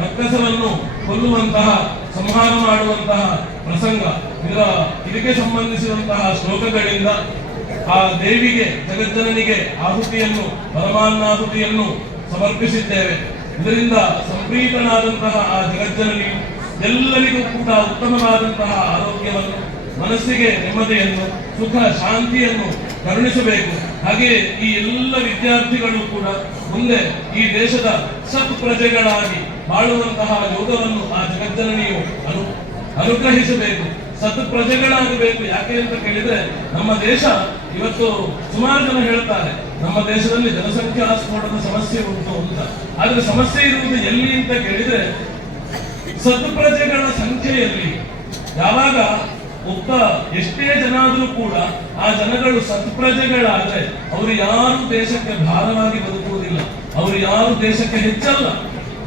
ರಕ್ಕಸವನ್ನು ಕೊಲ್ಲುವಂತಹ, ಸಂಹಾರ ಮಾಡುವಂತಹ ಪ್ರಸಂಗ, ಇದಕ್ಕೆ ಸಂಬಂಧಿಸಿದಂತಹ ಶ್ಲೋಕಗಳಿಂದ ಆ ದೇವಿಗೆ, ಜಗಜ್ಜನನಿಗೆ ಆಹುತಿಯನ್ನು, ಪರಮಾನ್ನಾಹುತಿಯನ್ನು ಸಮರ್ಪಿಸಿದ್ದೇವೆ. ಇದರಿಂದ ಸಂಪ್ರೀತನಾದಂತಹ ಆ ಜಗಜ್ಜನನಿಯು ಎಲ್ಲರಿಗೂ ಕೂಡ ಉತ್ತಮವಾದಂತಹ ಆರೋಗ್ಯವನ್ನು, ಮನಸ್ಸಿಗೆ ನೆಮ್ಮದಿಯನ್ನು, ಸುಖ ಶಾಂತಿಯನ್ನು ಕರುಣಿಸಬೇಕು. ಹಾಗೆ ಈ ಎಲ್ಲ ವಿದ್ಯಾರ್ಥಿಗಳು ಕೂಡ ಮುಂದೆ ಈ ದೇಶದ ಸತ್ ಪ್ರಜೆಗಳಾಗಿ ಬಾಳುವಂತಹ ಯೋಗವನ್ನು ಆ ಜಗಜ್ಜನನಿಯು ಅನುಗ್ರಹಿಸಬೇಕು. ಸತ್ ಪ್ರಜೆಗಳಾಗಬೇಕು. ಯಾಕೆ ಅಂತ ಕೇಳಿದ್ರೆ, ನಮ್ಮ ದೇಶ ಇವತ್ತು ಸುಮಾರು ಜನ ಹೇಳ್ತಾರೆ ನಮ್ಮ ದೇಶದಲ್ಲಿ ಜನಸಂಖ್ಯಾ ಸ್ಫೋಟದ ಸಮಸ್ಯೆ ಉಂಟು ಅಂತ. ಆದ್ರೆ ಸಮಸ್ಯೆ ಇರುವುದು ಎಲ್ಲಿ ಅಂತ ಕೇಳಿದ್ರೆ, ಸತ್ ಪ್ರಜೆಗಳ ಸಂಖ್ಯೆಯಲ್ಲಿ. ಯಾವಾಗ ಎಷ್ಟೇ ಜನ ಆದ್ರೂ ಕೂಡ ಆ ಜನಗಳು ಸತ್ಪ್ರಜೆಗಳಾದ್ರೆ ಅವರು ಯಾರು ದೇಶಕ್ಕೆ ಭಾರವಾಗಿ ಬದುಕುವುದಿಲ್ಲ, ಅವರು ಯಾರು ದೇಶಕ್ಕೆ ಹೆಚ್ಚಲ್ಲ,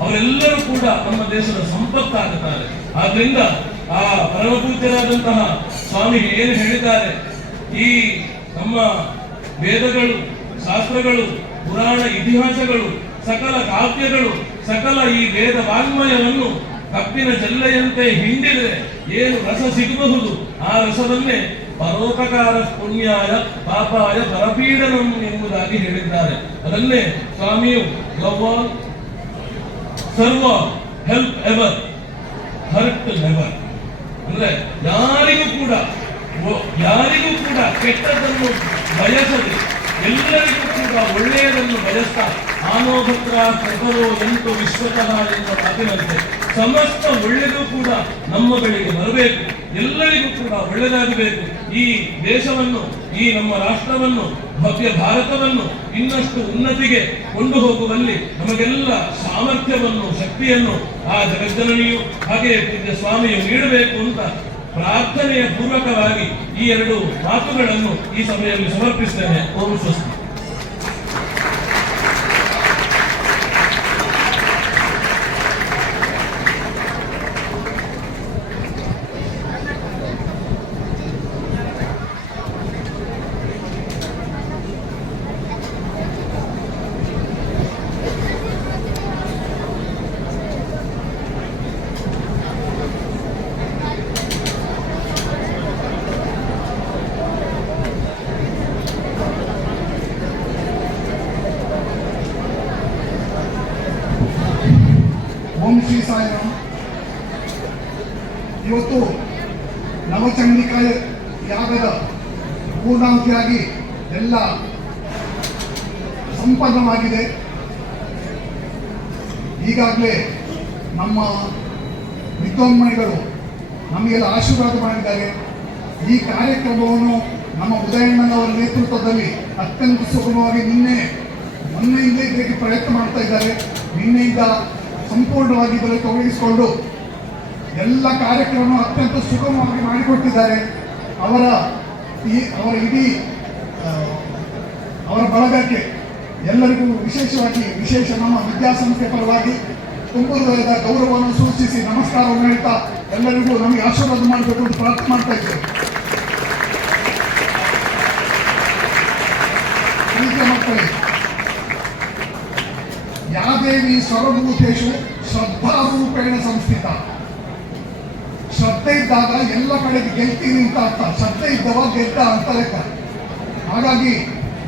ಅವರೆಲ್ಲರೂ ಕೂಡ ನಮ್ಮ ದೇಶದ ಸಂಪತ್ತಾಗುತ್ತಾರೆ. ಆದ್ರಿಂದ ಆ ಪರಮಪೂಜ್ಯರಾದಂತಹ ಸ್ವಾಮಿ ಏನು ಹೇಳಿದ್ದಾರೆ, ಈ ನಮ್ಮ ವೇದಗಳು, ಶಾಸ್ತ್ರಗಳು, ಪುರಾಣ ಇತಿಹಾಸಗಳು, ಸಕಲ ಕಾವ್ಯಗಳು, ಸಕಲ ಈ ವೇದ ವಾಂಗ್ಮಯವನ್ನು ಕಬ್ಬಿನ ಜಲ್ಲೆಯಂತೆ ಹಿಂಡಿದರೆ ಏನು ರಸ ಸಿಗಬಹುದು, ಆ ರಸವನ್ನೇ ಪರೋಪಕಾರ ಪುಣ್ಯಾಯ ಪಾಪಾಯ ಪರಪೀಡನಂ ಎಂಬುದಾಗಿ ಹೇಳಿದ್ದಾರೆ. ಅದನ್ನೇ ಸ್ವಾಮಿಯು love all, serve all, help ever, hurt never. ಅಂದ್ರೆ ಯಾರಿಗೂ ಕೂಡ ಕೆಟ್ಟದ್ದನ್ನು ಬಯಸದೆ ಎಲ್ಲರಿಗೂ ಕೂಡ ಒಳ್ಳೆಯದನ್ನು ಬಯಸ್ತಾ ಆನೋಭದ್ರ ಕೃತರೋ ಎಂಟು ವಿಶ್ವತಃ ಎಂಬ ಮಾತಿನಂತೆ ಸಮಸ್ತ ಒಳ್ಳೆಯದು ಕೂಡ ನಮ್ಮ ಬಳಿಗೆ ಬರಬೇಕು. ಎಲ್ಲರಿಗೂ ಕೂಡ ಒಳ್ಳೆಯದಾಗಬೇಕು. ಈ ದೇಶವನ್ನು, ಈ ನಮ್ಮ ರಾಷ್ಟ್ರವನ್ನು, ಭವ್ಯ ಭಾರತವನ್ನು ಇನ್ನಷ್ಟು ಉನ್ನತಿಗೆ ಕೊಂಡು ಹೋಗುವಲ್ಲಿ ನಮಗೆಲ್ಲ ಸಾಮರ್ಥ್ಯವನ್ನು, ಶಕ್ತಿಯನ್ನು ಆ ಜಗಜ್ಜನನಿಯು ಹಾಗೆ ಪೂಜ್ಯ ಸ್ವಾಮಿಯು ನೀಡಬೇಕು ಅಂತ ಪ್ರಾರ್ಥನೆಯ ಪೂರ್ವಕವಾಗಿ ಈ 2 ಮಾತುಗಳನ್ನು ಈ ಸಭೆಯಲ್ಲಿ ಸಮರ್ಪಿಸ್ತೇನೆ. ಓಂ ಸ್ವಸ್ತಿ. ಓಂ ಶ್ರೀ ಸಾಯಿರಾಮ್. ಇವತ್ತು ನವಚಂಡಿಕಾ ಯಾಗದ ಪೂರ್ಣಾಹುತಿಯಾಗಿ ಎಲ್ಲ ಸಂಪನ್ನವಾಗಿದೆ. ಈಗಾಗಲೇ ನಮ್ಮ ವಿದ್ವಾಂಸಗಳು ನಮಗೆಲ್ಲ ಆಶೀರ್ವಾದ ಮಾಡಿದ್ದಾರೆ. ಈ ಕಾರ್ಯಕ್ರಮವನ್ನು ನಮ್ಮ ಉದಯಣ್ಣನವರ ನೇತೃತ್ವದಲ್ಲಿ ಅತ್ಯಂತ ಸುಗಮವಾಗಿ ಮೊನ್ನೆಯಿಂದ ಇದಕ್ಕೆ ಪ್ರಯತ್ನ ಮಾಡ್ತಾ ಇದ್ದಾರೆ. ನಿನ್ನೆಯಿಂದ ಸಂಪೂರ್ಣವಾಗಿ ಇದರಲ್ಲಿ ತೊಡಗಿಸಿಕೊಂಡು ಎಲ್ಲ ಕಾರ್ಯಕ್ರಮ ಅತ್ಯಂತ ಸುಗಮವಾಗಿ ಮಾಡಿಕೊಟ್ಟಿದ್ದಾರೆ. ಅವರ ಇಡೀ ಅವರ ಬಳಗಕ್ಕೆ ಎಲ್ಲರಿಗೂ ವಿಶೇಷ ನಮ್ಮ ವಿದ್ಯಾಸಂಸ್ಥೆ ಪರವಾಗಿ ತುಂಬು ಹೃದಯದ ಗೌರವವನ್ನು ಸೂಚಿಸಿ ನಮಸ್ಕಾರವನ್ನು ಹೇಳ್ತಾ ಎಲ್ಲರಿಗೂ ನಮಗೆ ಆಶೀರ್ವಾದ ಮಾಡಬೇಕು ಅಂತ ಪ್ರಾರ್ಥನೆ ಮಾಡ್ತಾ ಇದ್ದೇವೆ. ಮಕ್ಕಳೇ, ಯಾದೇವಿ ಸರ್ವಭೂತೇಷು ಶ್ರದ್ಧಾರೂಪೇಣ ಸಂಸ್ಥಿತ. ಶ್ರದ್ಧೆ ಇದ್ದಾಗ ಎಲ್ಲ ಕಡೆಗೆ ಗೆಲ್ತೀನಿ ಅಂತ ಅರ್ಥ. ಶ್ರದ್ಧೆ ಇದ್ದವ ಗೆದ್ದ ಅಂತ ಲೆಕ್ಕ. ಹಾಗಾಗಿ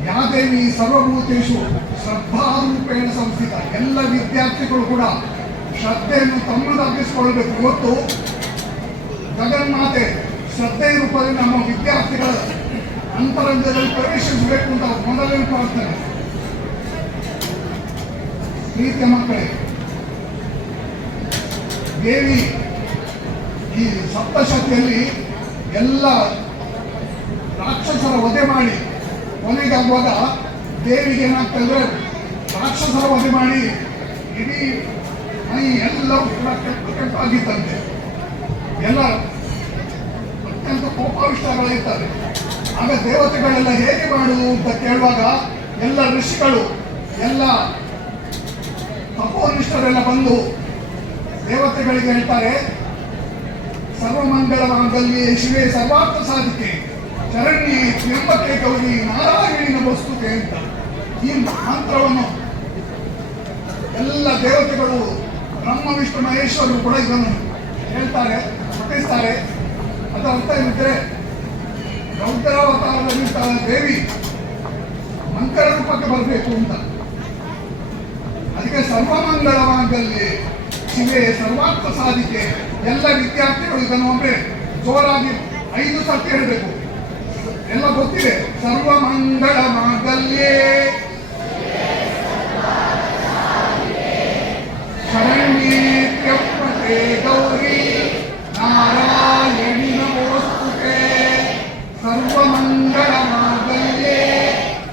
ಯಾದೇವಿ ಸರ್ವಭೂತೇಷು ಶ್ರದ್ಧಾರೂಪೇಣ ಸಂಸ್ಥಿತ. ಎಲ್ಲ ವಿದ್ಯಾರ್ಥಿಗಳು ಕೂಡ ಶ್ರದ್ಧೆಯನ್ನು ತಮ್ಮದಾಗಿಸಿಕೊಳ್ಳಬೇಕು. ಇವತ್ತು ಜಗನ್ಮಾತೆ ಶ್ರದ್ಧೆ ರೂಪದಲ್ಲಿ ನಮ್ಮ ವಿದ್ಯಾರ್ಥಿಗಳ ಅಂತರಂಗದಲ್ಲಿ ಪ್ರವೇಶಿಸಬೇಕು ಅಂತ ಮೊದಲನೇ ಪ್ರಾರ್ಥನೆ. ಪ್ರೀತಿಯ ಮಕ್ಕಳೇ, ದೇವಿ ಈ ಸಪ್ತಶತಿಯಲ್ಲಿ ಎಲ್ಲ ರಾಕ್ಷಸರ ವಧೆ ಮಾಡಿ ಕೊನೆಗಾಗುವಾಗ ದೇವಿಗೆ ಏನಾಗ್ತಾ ಇದ್ರೆ ರಾಕ್ಷಸರ ವಧೆ ಮಾಡಿ ಇಡೀ ಮೈ ಎಲ್ಲವೂ ಕೂಡ ಕೆಟ್ಟಾಗಿದ್ದಂತೆ. ಎಲ್ಲ ಅತ್ಯಂತ ಕೋಪಾವಿಷ್ಟಗಳಿರ್ತಾರೆ. ಆಗ ದೇವತೆಗಳೆಲ್ಲ ಹೇಗೆ ಮಾಡುವುದು ಅಂತ ಕೇಳುವಾಗ ಎಲ್ಲ ಋಷಿಗಳು ಎಲ್ಲ ತಪೋನಿಷ್ಠರೆಲ್ಲ ಬಂದು ದೇವತೆಗಳಿಗೆ ಹೇಳ್ತಾರೆ, ಸರ್ವಮಂಗಳವಾಗಲ್ಲಿ ಶಿವೆ ಸರ್ವಾರ್ಥ ಸಾಧಿಕೆ ಶರಣ್ಯೆ ತ್ರ್ಯಂಬಕೆ ಗೌರಿ ನಾರಾಯಣಿನ ವಸ್ತುತೆ ಅಂತ ಈ ಮಂತ್ರವನ್ನು ಎಲ್ಲ ದೇವತೆಗಳು ಬ್ರಹ್ಮ ವಿಷ್ಣು ಮಹೇಶ್ವರರು ಕೂಡ ಇದನ್ನು ಹೇಳ್ತಾರೆ, ಅದರ ಅರ್ಥ ಏನಿದ್ರೆ ರೌದ್ರಾವತಾರದಲ್ಲಿದ್ದ ದೇವಿ ಮಂಗಳ ರೂಪಕ್ಕೆ ಬರಬೇಕು ಅಂತ. ಅದಕ್ಕೆ ಸರ್ವಮಂಗಳವಾಗಲ್ಲಿ ಶಿವೆ ಸರ್ವಾರ್ಥ ಸಾಧಿಕೆ. ಎಲ್ಲ ವಿದ್ಯಾರ್ಥಿಗಳು ಇದನ್ನು ಒಮ್ಮೆ ಜೋರಾಗಿ 5 ಸರ್ತಿ ಹೇಳಬೇಕು. ಎಲ್ಲ ಗೊತ್ತಿದೆ. ಸರ್ವಮಂಗಳ ಮಾಂಗಲ್ಯೇ ಶರಣ್ಯೇ ತ್ರ್ಯಂಬಕೆ ಗೌರಿ ನಾರಾಯಣಿ ನಮೋಸ್ತುತೆ. ಸರ್ವಮಂಗಳ ಮಾಂಗಲ್ಯೇ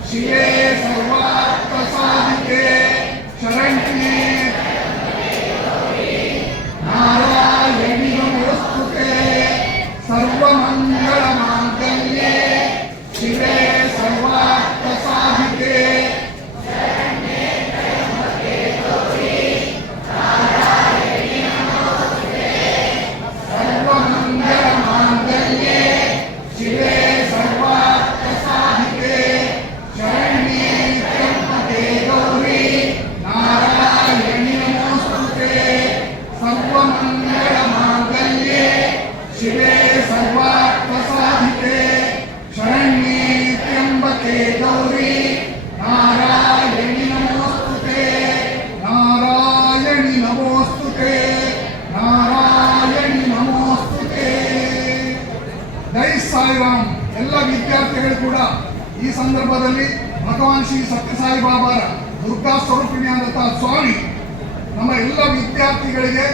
ಶಿವೆ ಸರ್ವಾರ್ಥ ಸಾಧಿಕೆ ಶರಣ್ಯೇ ನಾರಾಯಣಿ ನಮೋಸ್ತುತೆ. ಸರ್ವಮಂಗಳ ಮಾಂಗಲ್ಯೇ ಶಿವೆ ಸರ್ವಾರ್ಥ ಸಾಧಿಕೆ ಸರ್ವಮಂಗಳ ಮಾಂಗಲ್ಯೇ ಶಿವೆ ಸರ್ವಾರ್ಥ ಸಾಧಿಕೆ ಶರಣ್ಯೇ ತ್ರ್ಯಂಬಕೆ ಗೌರಿ ನಾರಾಯಣಿ ನಮೋಸ್ತುತೆ. ಸರ್ವಮಂಗಳ ಮಾಂಗಲ್ಯೇ ಶಿವೆ ಸರ್ವಾರ್ಥ ಸಾಧಿಕೆ ಶರಣ್ಯೇ ತ್ರ್ಯಂಬಕೆ ಗೌರಿ ನಾರಾಯಣಿ ನಮೋಸ್ತುತೆ. ನಾರಾಯಣಿ ನಮೋಸ್ತುತೆ. ನಾರಾಯಣಿ ನಮೋಸ್ತುತೆ. ಜೈ ಸಾಯಿರಾಮ್. ಎಲ್ಲ ವಿದ್ಯಾರ್ಥಿಗಳು ಕೂಡ ಈ ಸಂದರ್ಭದಲ್ಲಿ ಭಗವಾನ್ ಶ್ರೀ ಸತ್ಯಸಾಯಿ ಬಾಬಾರ ದುರ್ಗಾ ಸ್ವರೂಪಿಣಿಯಾದಂತಹ ಸ್ವಾಮಿ ನಮ್ಮ ಎಲ್ಲ ವಿದ್ಯಾರ್ಥಿಗಳಿಗೆ,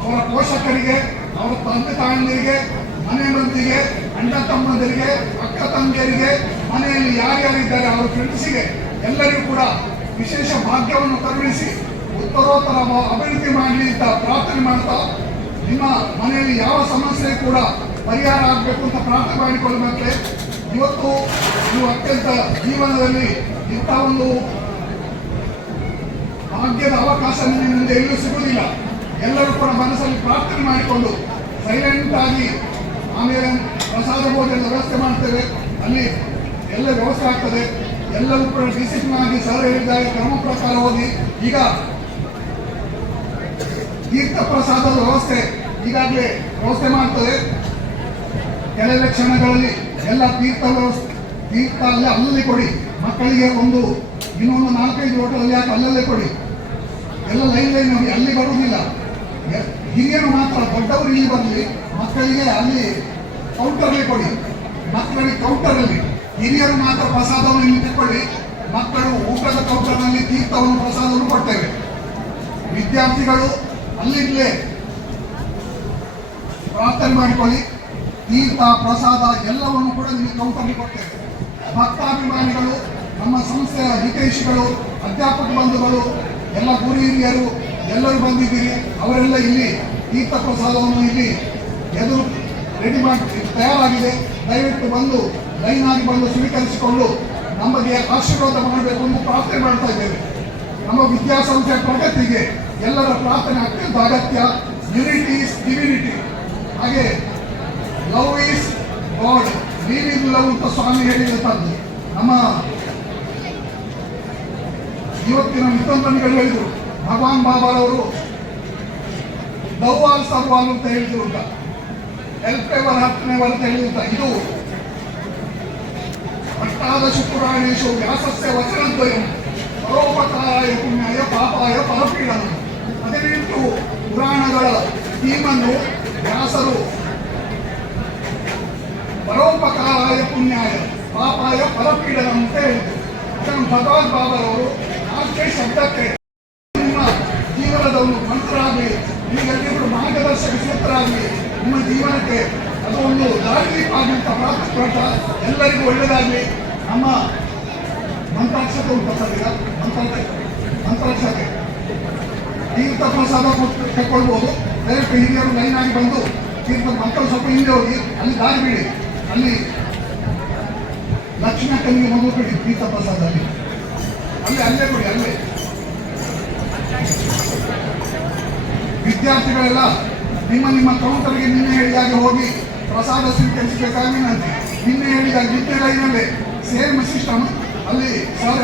ಅವರ ಪೋಷಕರಿಗೆ, ಅವರ ತಂದೆ ತಾಯಂದಿರಿಗೆ, ಮನೆ ಮಂದಿಗೆ, ಅಣ್ಣ ತಮ್ಮಂದಿರಿಗೆ, ಅಕ್ಕ ತಂಗಿಯರಿಗೆ, ಮನೆಯಲ್ಲಿ ಯಾರ್ಯಾರಿದ್ದಾರೆ ಅವರ ಫ್ರೆಂಡ್ಸಿಗೆ ಎಲ್ಲರಿಗೂ ಕೂಡ ವಿಶೇಷ ಭಾಗ್ಯವನ್ನು ಕರುಣಿಸಿ ಉತ್ತರೋತ್ತರ ಅಭಿವೃದ್ಧಿ ಮಾಡಲಿ ಅಂತ ಪ್ರಾರ್ಥನೆ ಮಾಡ್ತಾ, ನಿಮ್ಮ ಮನೆಯಲ್ಲಿ ಯಾವ ಸಮಸ್ಯೆ ಕೂಡ ಪರಿಹಾರ ಆಗಬೇಕು ಅಂತ ಪ್ರಾರ್ಥನೆ ಮಾಡಿಕೊಳ್ಳಬೇಕು. ಇವತ್ತು ನೀವು ಅತ್ಯಂತ ಜೀವನದಲ್ಲಿ ಇಂಥ ಒಂದು ಭಾಗ್ಯದ ಅವಕಾಶ ನಿಮ್ಮಿಂದ ಎಲ್ಲೂ ಸಿಗುವುದಿಲ್ಲ. ಎಲ್ಲರೂ ಕೂಡ ಮನಸ್ಸಲ್ಲಿ ಪ್ರಾರ್ಥನೆ ಮಾಡಿಕೊಂಡು ಸೈಲೆಂಟ್ ಆಗಿ ಆಮೇಲೆ ಪ್ರಸಾದ ಭೋಜನ ವ್ಯವಸ್ಥೆ ಮಾಡ್ತೇವೆ. ಅಲ್ಲಿ ಎಲ್ಲ ವ್ಯವಸ್ಥೆ ಆಗ್ತದೆ. ಎಲ್ಲವೂ ಕೂಡ ಡಿಸಿಪ್ಲಿನ್ ಆಗಿ ಸರ್ ಹೇಳಿದಾಗ ಕ್ರಮ ಪ್ರಕಾರ ಓದಿ. ಈಗ ತೀರ್ಥ ಪ್ರಸಾದದ ವ್ಯವಸ್ಥೆ ಈಗಾಗಲೇ ವ್ಯವಸ್ಥೆ ಮಾಡ್ತದೆ. ಕೆಲವೇ ಕ್ಷಣಗಳಲ್ಲಿ ಎಲ್ಲ ತೀರ್ಥ ಅಲ್ಲಲ್ಲಿ ಕೊಡಿ. ಮಕ್ಕಳಿಗೆ ಇನ್ನೊಂದು 4-5 ಹೋಟೆಲ್ ಯಾಕೆ ಅಲ್ಲಲ್ಲೇ ಕೊಡಿ. ಎಲ್ಲ ಲೈನ್ ನೋಡಿ, ಅಲ್ಲಿ ಬರುವುದಿಲ್ಲ. ಹಿರಿಯರು ಮಾತ್ರ, ದೊಡ್ಡವರು ಇಲ್ಲಿ ಬರಲಿ, ಮಕ್ಕಳಿಗೆ ಅಲ್ಲಿ ಕೌಂಟರ್ಲಿ ಕೊಡಿ. ಮಕ್ಕಳಿಗೆ ಕೌಂಟರಲ್ಲಿ, ಹಿರಿಯರು ಮಾತ್ರ ಪ್ರಸಾದವನ್ನು ಇಲ್ಲಿ ತಗೊಳ್ಳಿ. ಮಕ್ಕಳು ಊಟದ ಕೌಂಟರ್ನಲ್ಲಿ ತೀರ್ಥವನ್ನು ಪ್ರಸಾದವನ್ನು ಕೊಡ್ತೇವೆ. ವಿದ್ಯಾರ್ಥಿಗಳು ಅಲ್ಲಿಂದಲೇ ಪ್ರಾರ್ಥನೆ ಮಾಡಿಕೊಳ್ಳಿ. ತೀರ್ಥ ಪ್ರಸಾದ ಎಲ್ಲವನ್ನು ಕೂಡ ನಿಮಗೆ ಕೌಂಟರ್ಗೆ ಕೊಡ್ತೇವೆ. ಭಕ್ತಾಭಿಮಾನಿಗಳು, ನಮ್ಮ ಸಂಸ್ಥೆಯ ಹಿತೈಷಿಗಳು, ಅಧ್ಯಾಪಕ ಬಂಧುಗಳು, ಎಲ್ಲ ಗುರು ಹಿರಿಯರು ಎಲ್ಲರೂ ಬಂದಿದ್ದೀರಿ. ಅವರೆಲ್ಲ ಇಲ್ಲಿ ತೀರ್ಥ ಪ್ರಸಾದವನ್ನು ಇಲ್ಲಿ ಎದುರು ರೆಡಿ ಮಾಡಿ ತಯಾರಾಗಿದೆ. ದಯವಿಟ್ಟು ಬಂದು ಲೈನ್ ಆಗಿ ಬಂದು ಸ್ವೀಕರಿಸಿಕೊಂಡು ನಮಗೆ ಆಶೀರ್ವಾದ ಮಾಡಬೇಕು ಎಂದು ಪ್ರಾರ್ಥನೆ ಮಾಡ್ತಾ ಇದ್ದೇವೆ. ನಮ್ಮ ವಿದ್ಯಾಸಂಸ್ಥೆಯ ಪ್ರಗತಿಗೆ ಎಲ್ಲರ ಪ್ರಾರ್ಥನೆ ಅತ್ಯಂತ ಅಗತ್ಯ. Unity is divinity. ಹಾಗೆ love is God, live in love ಅಂತ ಸ್ವಾಮಿ ಹೇಳಿದಂಥದ್ದು. ನಮ್ಮ ಇವತ್ತಿನ ವಿದ್ವಾಂಸಗಳು ಹೇಳಿದರು, ಭಗವಾನ್ ಬಾಬಾರವರು ದೌವಾಲ್ ಸರ್ವಾಲ್ ಅಂತ ಹೇಳಿದ್ರು ಅಂತ, ಹೆಲ್ಪ್ ಎವರ್ ಹತ್ತನೇವರ್ ಅಂತ ಹೇಳಿದಂತ. ಇದು ಅಷ್ಟಾದಶ ಪುರಾಣೇಶು ವ್ಯಾಸಸ್ಯ ವಚನದ್ವಯಂ ಪರೋಪಕಾರಾಯ ಪುಣ್ಯಾಯ ಪಾಪಾಯ ಪರಪೀಡನ. 18 ಪುರಾಣಗಳ ಥೀಮನ್ನು ವ್ಯಾಸರು ಪರೋಪಕಾರಾಯ ಪುಣ್ಯಾಯ ಪಾಪಾಯ ಪರಪೀಡನ ಅಂತ ಹೇಳಿದರು. ಅದನ್ನು ಭಗವಾನ್ ಬಾಬಾರವರು 4 ಶಬ್ದಕ್ಕೆ ನಿಮ್ಮ ಜೀವನದ ಒಂದು ಮಂತ್ರ ಆಗಲಿ, ನಿಮಗೆಲ್ಲರೂ ಮಾರ್ಗದರ್ಶಕ ಸೂತ್ರ ಆಗಲಿ, ನಿಮ್ಮ ಜೀವನಕ್ಕೆ ಅದು ಒಂದು ದಾರಿದೀಪ ಆಗುವಂಥ ಪ್ರಾರ್ಥನೆ. ಎಲ್ಲರಿಗೂ ಒಳ್ಳೆಯದಾಗಲಿ. ನಮ್ಮ ಮಂತ್ರಾಕ್ಷತೆ ಉಂಟು ಸರ್, ಈಗ ಮಂತ್ರಾಕ್ಷತೆ ತೀರ್ಥ ಪ್ರಸಾದ ತಗೊಳ್ಬೋದು. ದಯವಿಟ್ಟು ಹಿರಿಯರು ಲೈನ್ ಆಗಿ ಬಂದು ತೀರ್ಥ ಮಂತ್ರ ಸ್ವಲ್ಪ ಹಿಂದೆ ಹೋಗಿ ಅಲ್ಲಿ ದಾರಿ ಬಿಡಿ. ಅಲ್ಲಿ ಲಕ್ಷ್ಮೀಕನಿಗೆ ಮಗು ಬಿಡಿ ತೀರ್ಥ ಪ್ರಸಾದ ಅಲ್ಲೇ ಕೊಡಿ. ಅಲ್ಲೇ ವಿದ್ಯಾರ್ಥಿಗಳೆಲ್ಲ ನಿಮ್ಮ ಕೌಂಟರ್ಗೆ ನಿನ್ನೆ ಹೇಳಿದಾಗ ಹೋಗಿ ಪ್ರಸಾದ ಸ್ವೀಕರಿಸಬೇಕಾಗಿ ವಿನಂತಿ. ನಿನ್ನೆ ಹೇಳಿದಾಗ ನಿತ್ಯ ಲೈನಲ್ಲೇ ಸೇಮ್ ಸಿಸ್ಟಮ್ ಅಲ್ಲಿ ಸರ್